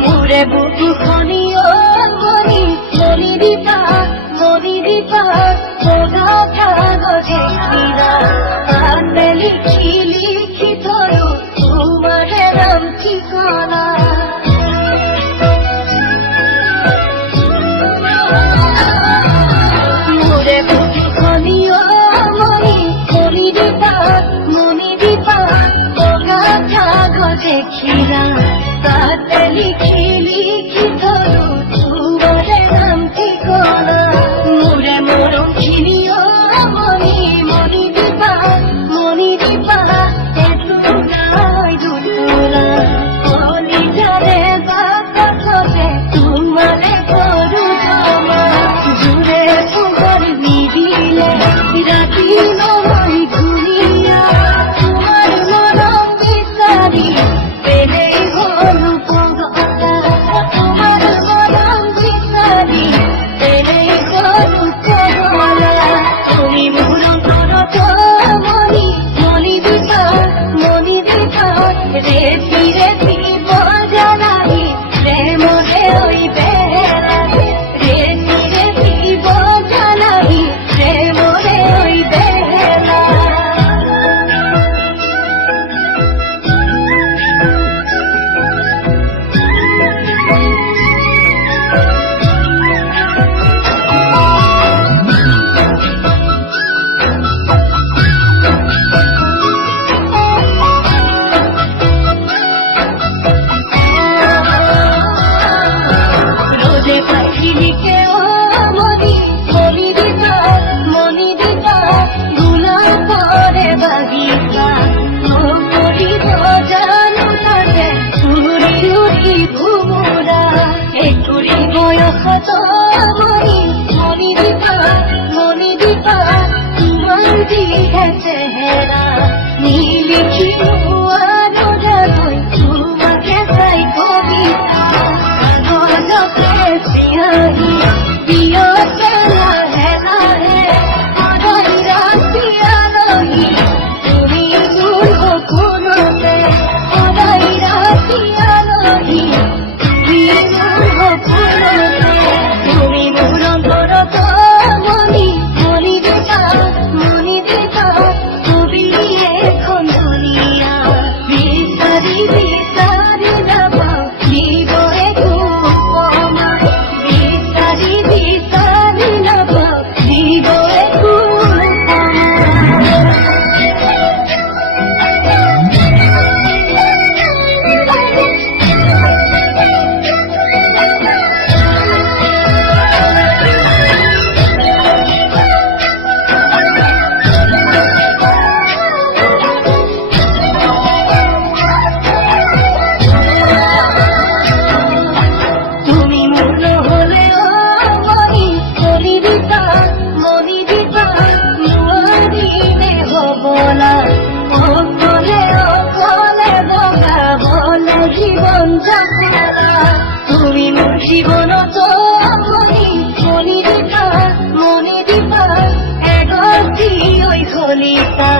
মোরে বুকু খনি ও মনি মনি দীপা তোরা কাগজে খিরা পাতে লিখি লিখি ধরো তোমার নাম ঠিকানা মোরে বুকু খনি ও মনি মনি দীপা তোরা কাগজে খিরা পাতে লিখি লিখি ধরো তোমার নাম ঠিকানা মোরে মরম খিনি ও মনি মনি দীপা দুটোলা বলি যারে বাবা খোঁজে তোমারে করু জমা জুড়ে তোমার নিদিলে রাতি নয় দুনিয়া তোমার মরম বিচারি পেলেই হলু পগলা তোমার মরম বিচারি পেলেই হলু পগলা তুমি মরম করো তো মনি দীপা রেতি রেতি বজালাই প্রেমরে ওই বেড়াই রেতি রেতি বজালাই প্রেমরে ওই বেড়া লিখে ও মনি দীপা গুলা পরে বাগিচা ও করিব জানো তাতে উড়ি উড়ি ঘুমুরা একুড়ি বয়সত মনি দীপা তোমার দিঘে চেহারা নিলিখি আরো যাবই তোমাকে চাই কবিতা কাগজতে তুমি মোর জীবন তো মনি দীপা এগতি ওই খলিতা